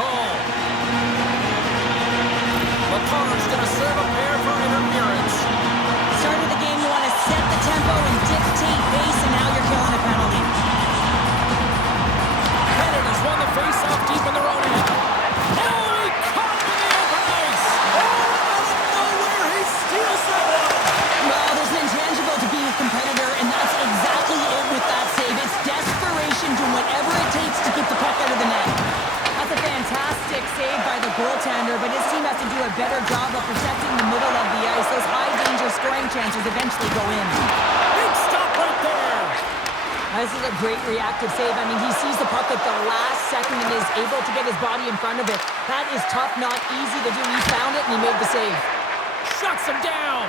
call. McCarr's going to serve a pair for interference. Start of the game, you want to set the tempo and dictate pace, and now you're killing a penalty. Canada's won the face-off deep in their own end. Oh, he caught him in the open ice! Oh, out of nowhere, he steals that one! Well, there's an intangible to being a competitor, and that's exactly it with that save. It's desperation, doing whatever it takes to keep the puck out of the net. That's a fantastic save by the goaltender, but his team has to do a better job of protecting the middle of the ice. Those high-danger scoring chances eventually go in. Big stop right there! This is a great reactive save. I mean, he sees the puck at the last second and is able to get his body in front of it. That is tough, not easy to do. He found it and he made the save. Shuts him down!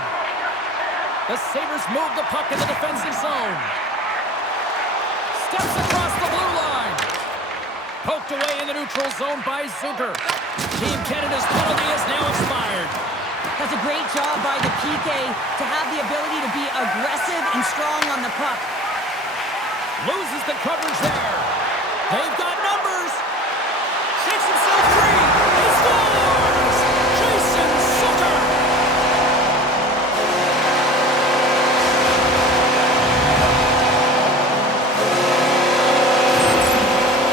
The Sabres move the puck in the defensive zone. Steps across the blue line. Poked away in the neutral zone by Zucker. Team Canada's penalty is now expired. That's a great job by the PK to have the ability to be aggressive and strong on the puck. Loses the coverage there. They've got numbers. Shakes himself free. He scores! Jason Zucker!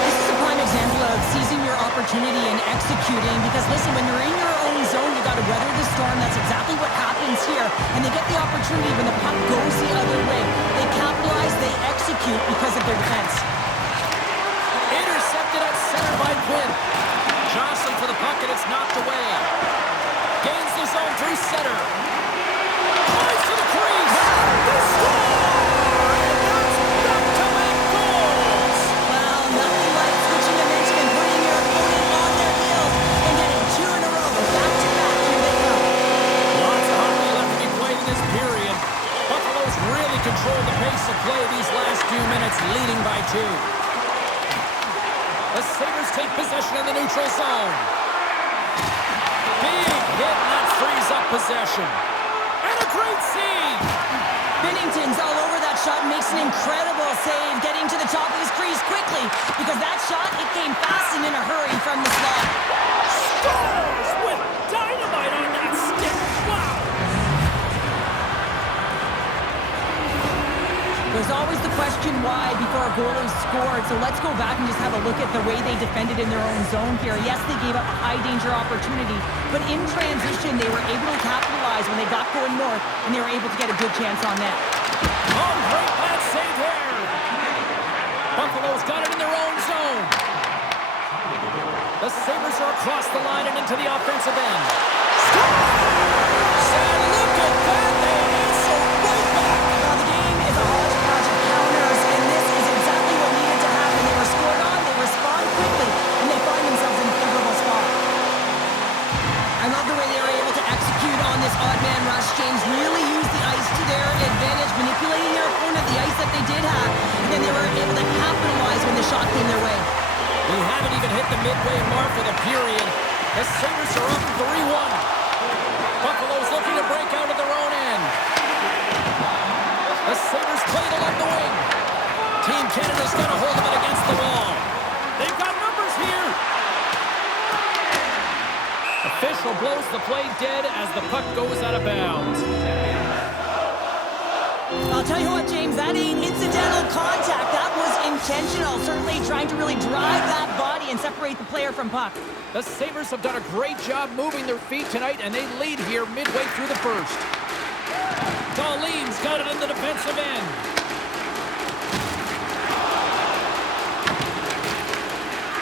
This is a prime example of seizing your opportunity and executing, because listen, when you're in your own zone, you got to weather the storm. That's exactly what happens here. And they get the opportunity when the puck goes the other way. They capitalize, they execute because of their defense. Intercepted at center by Quinn. Jostling for the puck and it's knocked away. Gains the zone through center. Tries to the crease. They score! And that's back-to-back goals! Well, nothing like switching momentum and putting your opponent on their heels and getting two in a row. Back-to-back, here they come. Lots of hockey left to be played in this period. Buffalo's really controlled the pace of play these last few minutes, leading by 2. The Sabres take possession in the neutral zone. Big hit, and that frees up possession. And a great save! Binnington's all over that shot, makes an incredible save, getting to the top of his crease quickly, because that shot, it came fast and in a hurry from the slot. Scores with dynamite on that stick! Wow! There's always the question why before a goal is scored, so let's go back and just have a look at the way they defended in their own zone here. Yes, they gave up a high-danger opportunity, but in transition, they were able to capitalize when they got going north, and they were able to get a good chance on net. Oh, great pass save there! Buffalo's got it in their own zone. The Sabres are across the line and into the offensive end. Scores! And look at that! They answer right back! Now, the game is a hodgepodge of counters, and this is exactly what needed to happen. They were scored on, they respond quickly, and they find themselves in a favorable spot. I love the way they were able to execute on this odd man rush. James really used the ice to their advantage, manipulating their opponent, the ice that they did have, and then they were able to capitalize when the shot came their way. We haven't even hit the midway mark of the period. The Sabres are up 3-1. Buffalo's looking to break out of their own end. The Sabres play it along the wing. Team Canada's got a hold of it against the wall. They've got numbers here. Official blows the play dead as the puck goes out of bounds. I'll tell you what, James, that ain't incidental contact. That was intentional, certainly trying to really drive that body and separate the player from puck. The Sabres have done a great job moving their feet tonight, and they lead here midway through the first. Dahlin's got it in the defensive end.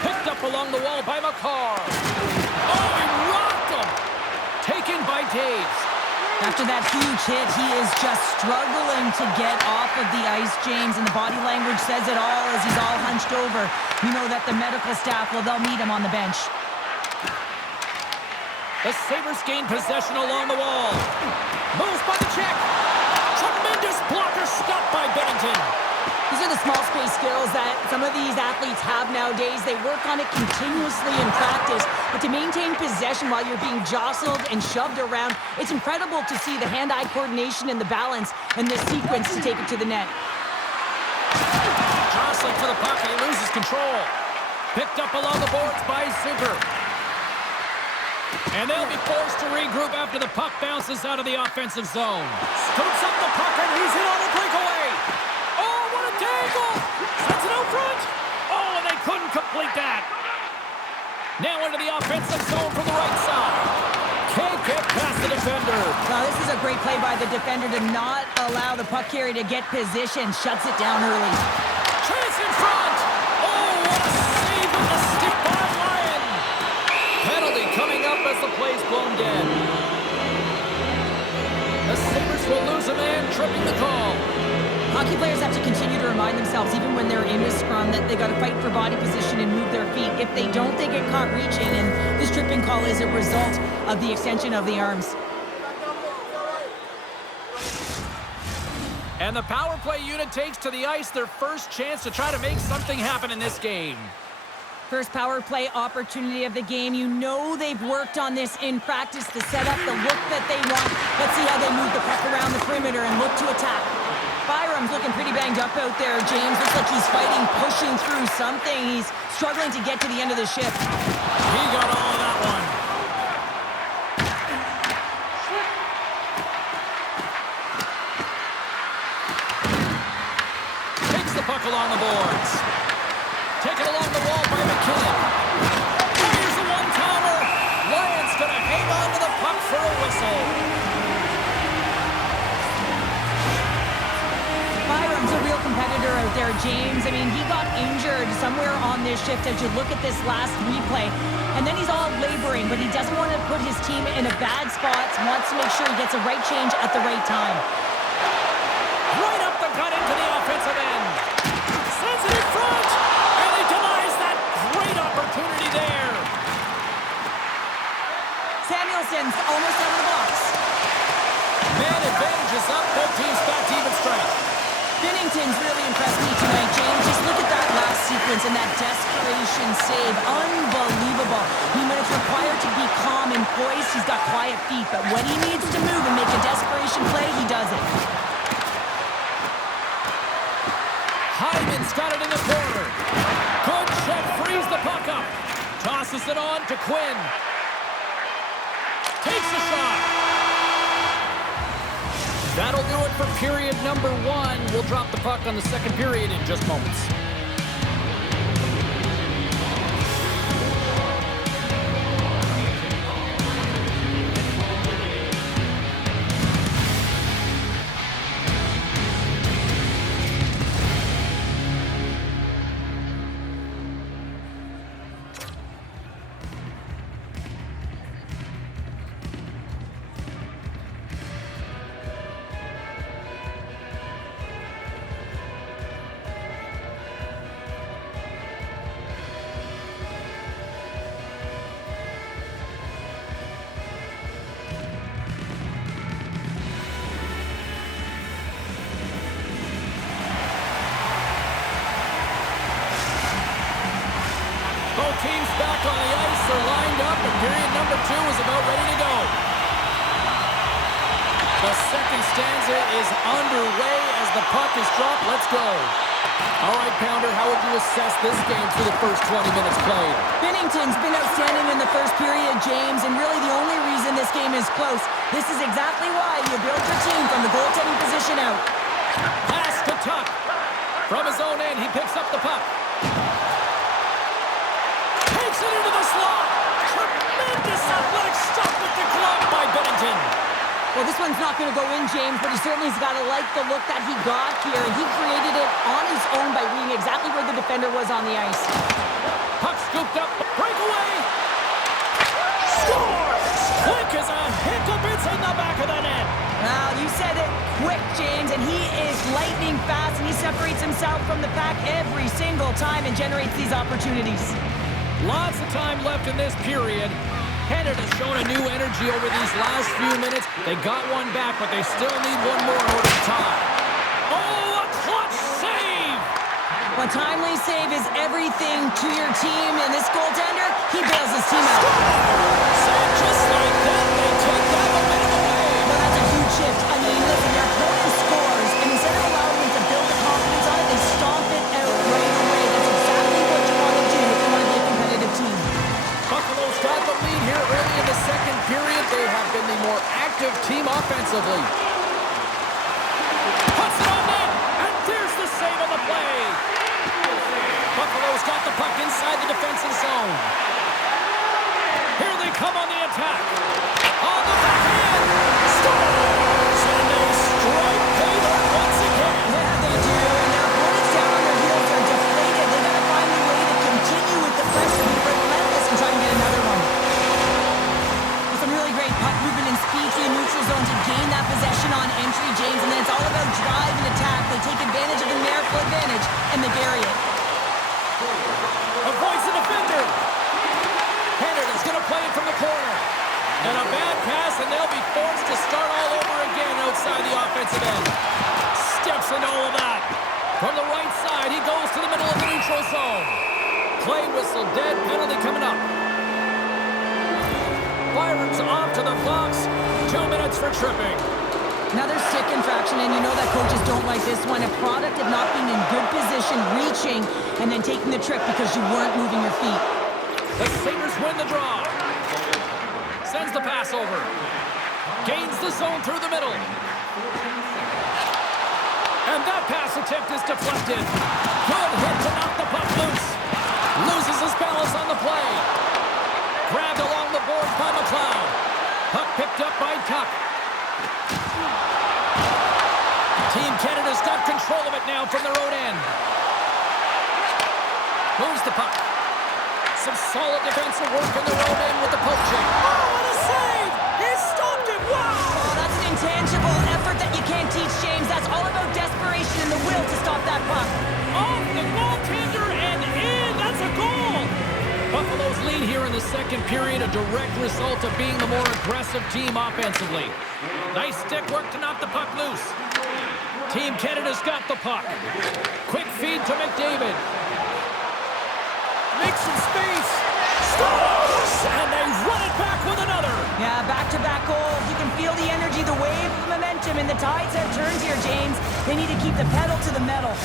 Picked up along the wall by McCarr. Oh, he rocked him! Taken by Taves. After that huge hit, he is just struggling to get off of the ice, James, and the body language says it all as he's all hunched over. You know that the medical staff, well, they'll meet him on the bench. The Sabres gain possession along the wall. Moves by the check. Tremendous blocker stopped by Binnington. These are the small space skills that some of these athletes have nowadays. They work on it continuously in practice, but to maintain possession while you're being jostled and shoved around, it's incredible to see the hand-eye coordination and the balance in this sequence to take it to the net. Jostling for the puck, and he loses control. Picked up along the boards by Zucker. And they'll be forced to regroup after the puck bounces out of the offensive zone. Scoops up the puck, and he's in on a breakaway. Oh, what a tangle! Sends it out front. Oh, and they couldn't complete that. Now into the offensive zone from the right side. Can't get past the defender. Now, this is a great play by the defender to not allow the puck carrier to get position. Shuts it down early. Chance in front. Oh, what a save with the stick by Lyon. Penalty coming up as the play's blown dead. The Sabres will lose a man, tripping the call. Hockey players have to continue to remind themselves, even when they're in a scrum, that they got to fight for body position and move their feet. If they don't, they get caught reaching, and this tripping call is a result of the extension of the arms. And the power play unit takes to the ice their first chance to try to make something happen in this game. First power play opportunity of the game. You know they've worked on this in practice to set up the look that they want. Let's see how they move the puck around the perimeter and look to attack. Byram's looking pretty banged up out there. James looks like he's fighting, pushing through something. He's struggling to get to the end of the shift. He got all of that one. Takes the puck along the boards. Taken along the wall by McKinnon. Here's the one-timer. Lyon's going to hang on to the puck for a whistle. Byram's a real competitor out there, James. I mean, he got injured somewhere on this shift as you look at this last replay. And then he's all laboring, but he doesn't want to put his team in a bad spot. Wants to make sure he gets a right change at the right time. Right up the gut into the offensive end. Sends it in front. And he denies that great opportunity there. Samuelson's almost out of the box. Man advantage is up. Both teams back to even strength. Binnington's really impressed me tonight, James. Just look at that last sequence and that desperation save. Unbelievable. I mean, when it's required to be calm and poised, he's got quiet feet. But when he needs to move and make a desperation play, he does it. Hyman's got it in the corner. Good check, frees the puck up. Tosses it on to Quinn. Takes a shot. That'll do it for period number 1. We'll drop the puck on the second period in just moments. Both teams back on the ice. They're lined up, and period number 2 is about ready to go. The second stanza is underway as the puck is dropped. Let's go. All right, Pounder, how would you assess this game through the first 20 minutes played? Binnington's been outstanding in the first period, James, and really the only reason this game is close. This is exactly why you build your team from the goaltending position out. Pass to Tuck. From his own end, he picks up the puck. Takes it into the slot. Tremendous athletic stop with the glove by Binnington. Well, this one's not going to go in, James, but he certainly has got to like the look that he got here. He created it on his own by reading exactly where the defender was on the ice. Puck scooped up. Breakaway. Scores! Quick as a hiccup. It's in the back of the net. Well, you said it quick, James, and he is lightning fast, and he separates himself from the pack every single time and generates these opportunities. Lots of time left in this period. Canada's shown a new energy over these last few minutes. They got one back, but they still need one more in order to tie. Oh, a clutch save! A timely save is everything to your team, and this goaltender, he bails his team out. Save just like that, they take that momentum away. Well, that's a huge shift. I mean, listen, your opponent scores, and instead of allowing him to build the confidence on it, they stomp it out right away. That's exactly what you want to do if you want to be defensively. Puts it on net, and there's the save on the play. Buffalo's got the puck inside the defensive zone. Here they come on the attack. On the backhand. Scores! And they strike payback once again. Yeah, they do. And their opponents down on their heels are deflated. They gotta find a way to continue with the pressure, be relentless, and try and get another one. With some really great puck movement and speed to the neutral zone to gain that possession on entry, James. And then it's all about drive and attack. They take advantage of the miracle advantage, and they bury it. Avoids the defender. Canada's going to play it from the corner. And a bad pass, and they'll be forced to start all over again outside the offensive end. Steps into all of that. From the right side, he goes to the middle of the neutral zone. Play whistle, dead penalty coming up. Byron's off to the box. 2 minutes for tripping. Another stick infraction, and you know that coaches don't like this one. A product of not being in good position, reaching, and then taking the trip because you weren't moving your feet. The Sabres win the draw. Sends the pass over. Gains the zone through the middle. And that pass attempt is deflected. Good hit to knock the puck loose. Loses his balance on the play. Grabbed along the boards by McLeod. Puck picked up by Tuck. Team Canada's got control of it now from their own end. Moves the puck. Some solid defensive work in their own end with the poaching. Oh, what a save! He stopped it! Wow! Oh, that's an intangible effort that you can't teach, James. That's all about desperation and the will to stop that puck. Off the goaltender and in! That's a goal! Buffalo's lead here in the second period, a direct result of being the more aggressive team offensively. Nice stick work to knock the puck loose. Team Canada's got the puck. Quick feed to McDavid. Makes some space. Scores! And they run it back with another. Yeah, back-to-back goals. You can feel the energy, the wave of momentum, and the tides have turned here, James. They need to keep the pedal to the metal.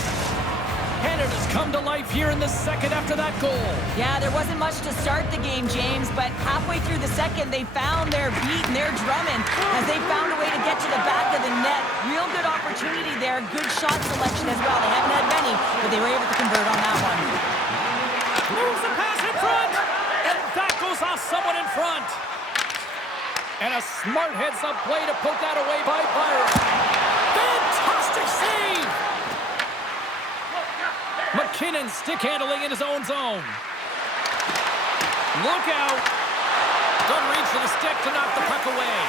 Canada's come to life here in the second after that goal. Yeah, there wasn't much to start the game, James, but halfway through the second, they found their beat and their drumming as they found a way to get to the back of the net. Real good opportunity there. Good shot selection as well. They haven't had many, but they were able to convert on that one. Moves the pass in front, and that goes off someone in front. And a smart heads-up play to put that away by Byron. Fantastic save! McKinnon stick handling in his own zone. Look out. Good reach for the stick to knock the puck away.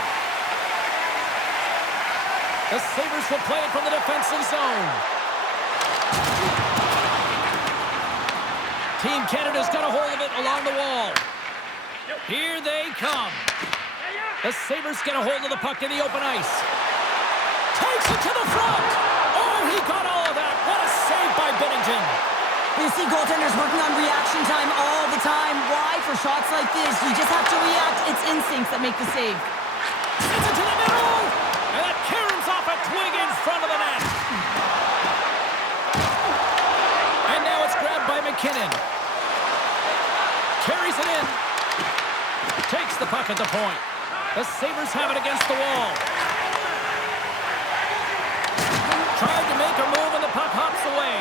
The Sabres will play it from the defensive zone. Team Canada's got a hold of it along the wall. Here they come. The Sabres get a hold of the puck in the open ice. Takes it to the front. Oh, he got all of that. What a save by Binnington. You see goaltenders working on reaction time all the time. Why? For shots like this, you just have to react. It's instincts that make the save. Sends it to the middle. And that caroms off a twig in front of the net. And now it's grabbed by McKinnon. Carries it in. Takes the puck at the point. The Sabres have it against the wall. Tried to make a move and the puck hops away.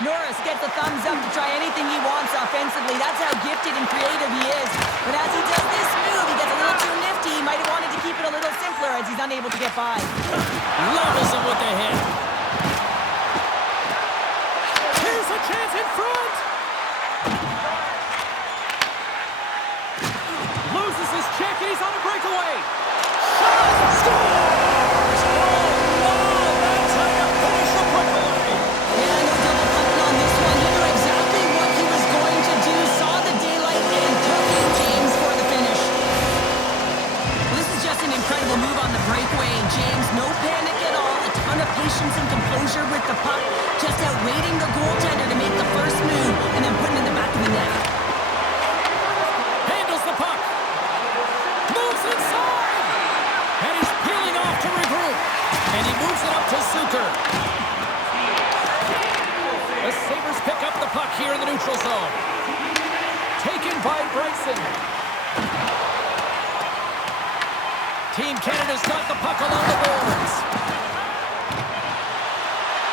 Norris gets a thumbs up to try anything he wants offensively. That's how gifted and creative he is. But as he does this move, he gets a little too nifty. He might have wanted to keep it a little simpler as he's unable to get by. Levels him with the hit. Here's a chance in front. Loses his check and he's on a breakaway. Shot! Scores! Oh, wow! That's how you finish the breakaway. Yeah, no double pumping on this one. He knew exactly what he was going to do, saw the daylight, and took in James for the finish. Well, this is just an incredible move on the breakaway. James, no panic at all. A ton of patience and composure with the puck. Just outwaiting the goaltender to make the first move and then putting it in the back of the net. Handles the puck. Moves inside. And he's peeling off to regroup. And he moves it up to Zucker. The Sabres pick up the puck here in the neutral zone. Taken by Bryson. Team Canada's got the puck along the boards.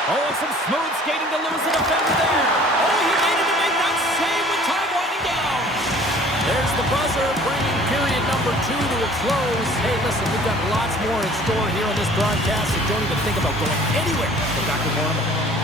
Oh, some smooth skating to lose the defender there. Oh, he needed to make that save with time winding down. There's the buzzer, bringing period number 2 to a close. Hey, listen, we've got lots more in store here on this broadcast, so don't even think about going anywhere. We're back with more in a moment.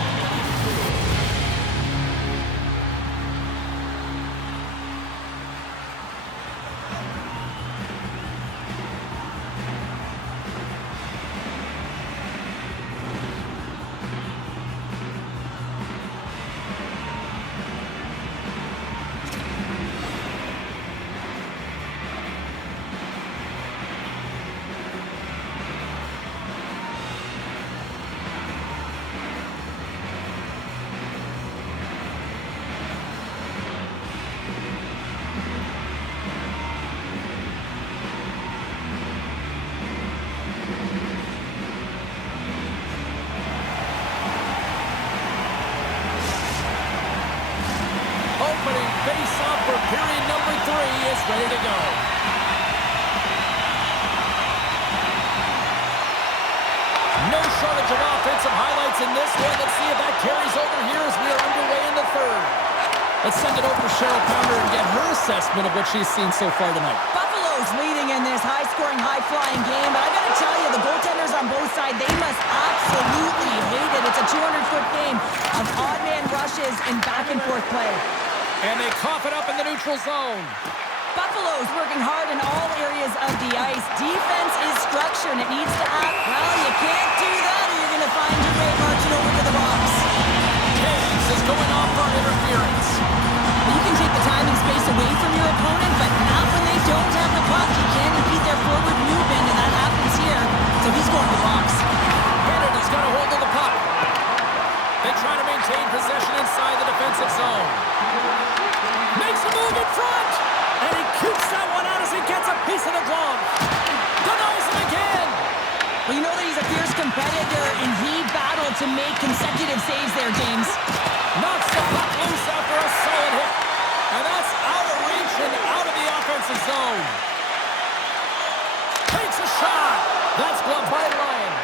Opening face-off for period number 3 is ready to go. No shortage of offensive highlights in this one. Let's see if that carries over here as we are underway in the third. Let's send it over to Cheryl Pounder and get her assessment of what she's seen so far tonight. Buffalo's leading in this high-scoring, high-flying game, but I gotta tell you, the goaltenders on both sides, they must absolutely hate it. It's a 200-foot game of odd-man rushes and back-and-forth play. And they cough it up in the neutral zone. Buffalo's working hard in all areas of the ice. Defense is structure, and it needs to act. Well, you can't do that, or you're going to find your way marching over to the box. Hayes is going off for interference. You can take the time and space away from your opponent, but not when they don't have the puck. You can't impede their forward movement, and that happens here. So he's going to the box. Canada's got a hold of the puck. They try to maintain possession inside the defensive zone. Makes a move in front. And he keeps that one out as he gets a piece of the glove. Denies him again. Well, you know that he's a fierce competitor, and he battled to make consecutive saves there, James. Knocks the puck loose after a solid hit. And that's out of reach and out of the offensive zone. Takes a shot. That's gloved by Ryan.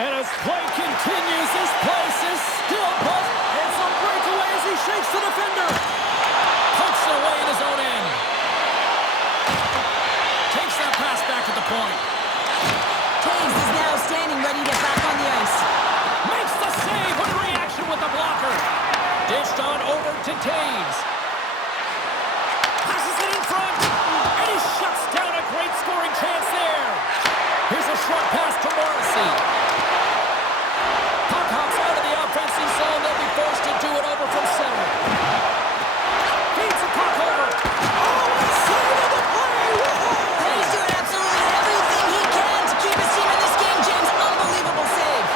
And as play continues, this place is still buzzed. It's a breakaway as he shakes the defender. Pokes it away in his own end. Takes that pass back at the point. Taves is now standing ready to get back on the ice. Makes the save. What a reaction with the blocker. Dished on over to Taves. Passes it in front. And he shuts down a great scoring chance there. Here's a short pass to Morrissey. Puck hops out of the offensive zone. They'll be forced to do it over from center. Feeds the puck over. Oh, save of the play. And he's doing absolutely everything he can to keep his team in this game, James. Unbelievable save.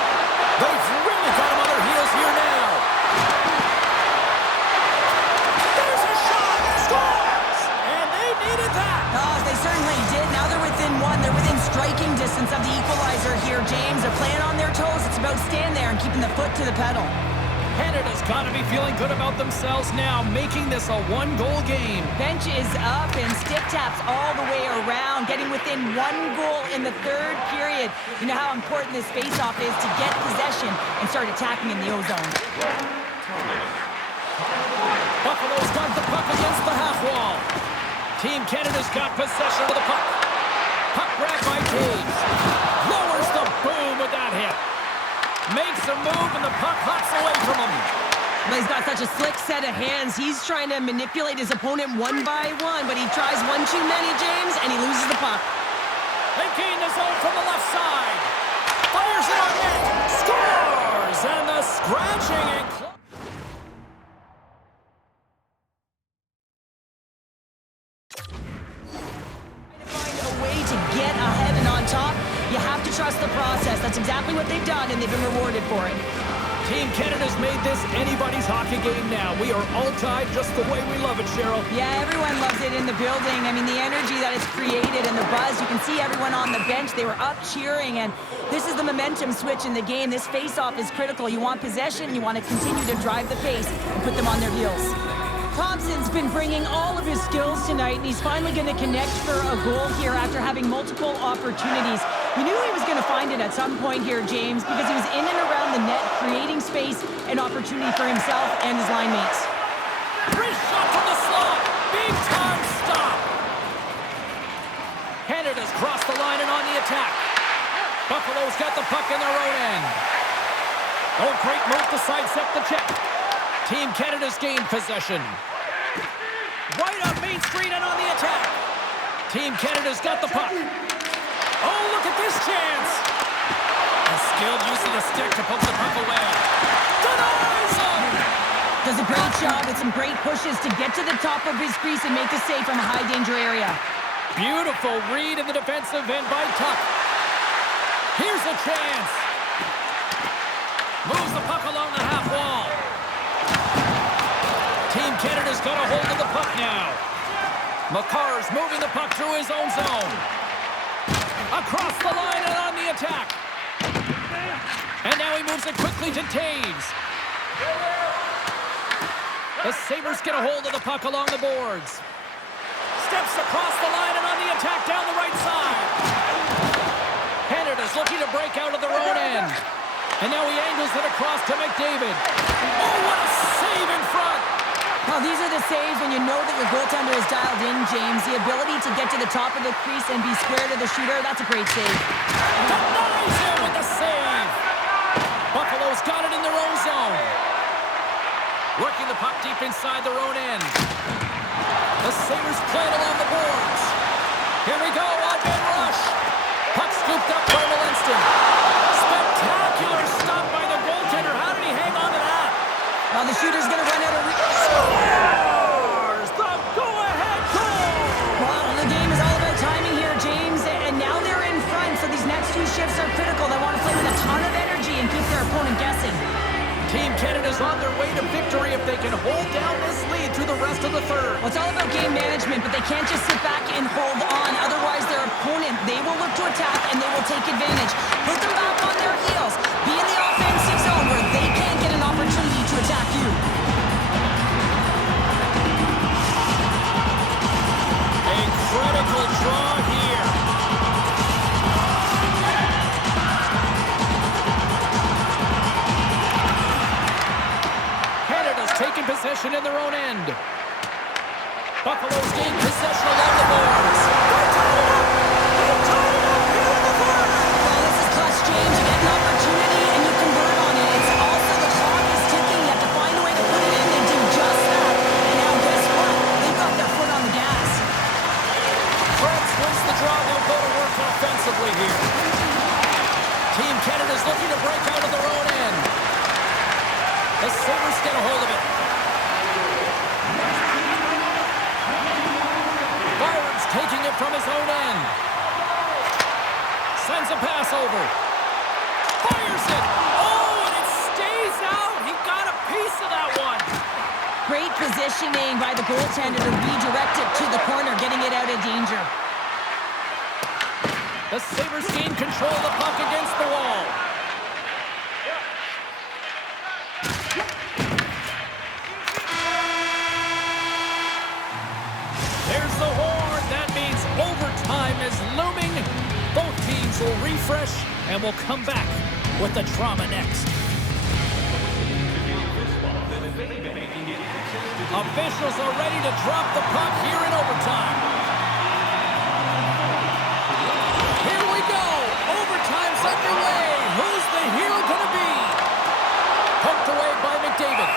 They've really got him on their heels here now. There's a shot. Scores! And they needed that. Oh, they certainly did. Now they're within one. They're within striking distance of the equalizer here, James. They're playing on their toes. It's about staying there and keeping the foot to the pedal. Canada's got to be feeling good about themselves now, making this a one-goal game. Bench is up and stick taps all the way around, getting within 1 goal in the third period. You know how important this faceoff is to get possession and start attacking in the O-zone. Buffalo's got the puck against the half wall. Team Canada's got possession of the puck. Puck grabbed by Taves. Lowers the boom with that hit. Makes a move and the puck hops away from him. Well, he's got such a slick set of hands. He's trying to manipulate his opponent one by one, but he tries one too many, James, and he loses the puck. They gain the zone from the left side. Fires it on net. Scores! And the scratching and You have to trust the process. That's exactly what they've done, and they've been rewarded for it. Team Canada's made this anybody's hockey game now. We are all tied just the way we love it, Cheryl. Yeah, everyone loves it in the building. I mean, the energy that it's created and the buzz. You can see everyone on the bench. They were up cheering, and this is the momentum switch in the game. This face-off is critical. You want possession. You want to continue to drive the pace and put them on their heels. Thompson's been bringing all of his skills tonight, and he's finally going to connect for a goal here after having multiple opportunities. You knew he was going to find it at some point here, James, because he was in and around the net, creating space and opportunity for himself and his line mates. Wrist shot from the slot. Big time stop. Canada's crossed the line and on the attack. Buffalo's got the puck in their own end. Oh, great move to sidestep the check. Team Canada's gained possession. Right on Main Street and on the attack. Team Canada's got the puck. Oh, look at this chance. A skilled use of the stick to poke the puck away. Denies him. Does a great job with some great pushes to get to the top of his crease and make a save from a high-danger area. Beautiful read in the defensive end by Tuch. Here's a chance. Moves the puck along the half wall. Team Canada's got a hold of the puck now. Makar's moving the puck through his own zone. Across the line and on the attack. And now he moves it quickly to Taves. The Sabres get a hold of the puck along the boards. Steps across the line and on the attack down the right side. Canada's looking to break out of their own end. And now he angles it across to McDavid. Oh, what a save in front! Well, these are the saves when you know that your goaltender is dialed in, James. The ability to get to the top of the crease and be square to the shooter, that's a great save. Denies him with the save! Buffalo's got it in their own zone. Working the puck deep inside their own end. The Sabres play it along the boards. Here we go, odd-man rush. Puck scooped up by Walensky. Spectacular stop by the goaltender. How did he hang on to that? Well, the shooter's going to run out of Scores! The go-ahead goal! Well, the game is all about timing here, James. And now they're in front, so these next two shifts are critical. They want to play with a ton of energy and keep their opponent guessing. Team Canada's on their way to victory if they can hold down this lead through the rest of the third. Well, it's all about game management, but they can't just sit back and hold on. Otherwise, their opponent, they will look to attack and they will take advantage. Put them back on their heels. Be in the offensive zone where they can't get an opportunity to attack you. A critical draw here. Taking possession in their own end. Buffalo's gained possession along the boards. Well, this is clutch, James. You get an opportunity and you convert on it. It's also the clock is ticking. You have to find a way to put it in. They do just that. And now guess what? They've got their foot on the gas. Fred wins the draw. They'll go to work offensively here. Team Canada's looking to break out of their own end. The Sabres get a hold of it. Byron's taking it from his own end. Sends a pass over. Fires it. Oh, and it stays out. He got a piece of that one. Great positioning by the goaltender to redirect it to the corner, getting it out of danger. The Sabres gain control of the puck against the wall. There's the horn. That means overtime is looming. Both teams will refresh and will come back with the drama next. Officials are ready to drop the puck here in overtime. Here we go. Overtime's underway. Who's the hero going to be? Poked away by McDavid.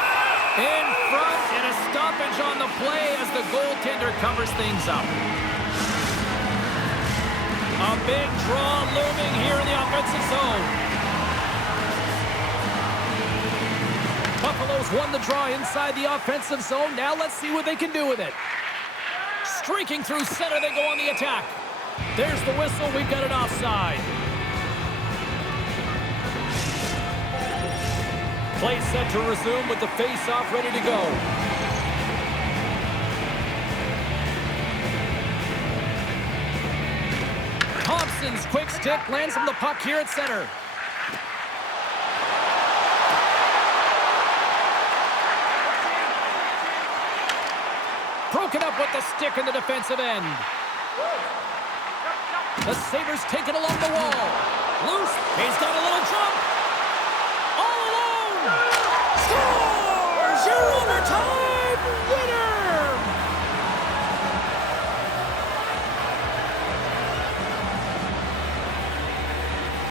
In front and a stoppage on the play as the goaltender covers things up. A big draw looming here in the offensive zone. Buffalo's won the draw inside the offensive zone. Now let's see what they can do with it. Streaking through center, they go on the attack. There's the whistle. We've got it offside. Play set to resume with the face-off ready to go. Thompson's quick stick lands him the puck here at center. Broken up with the stick in the defensive end. The Sabres take it along the wall. Loose. He's got a little jump. All alone. Scores! Your overtime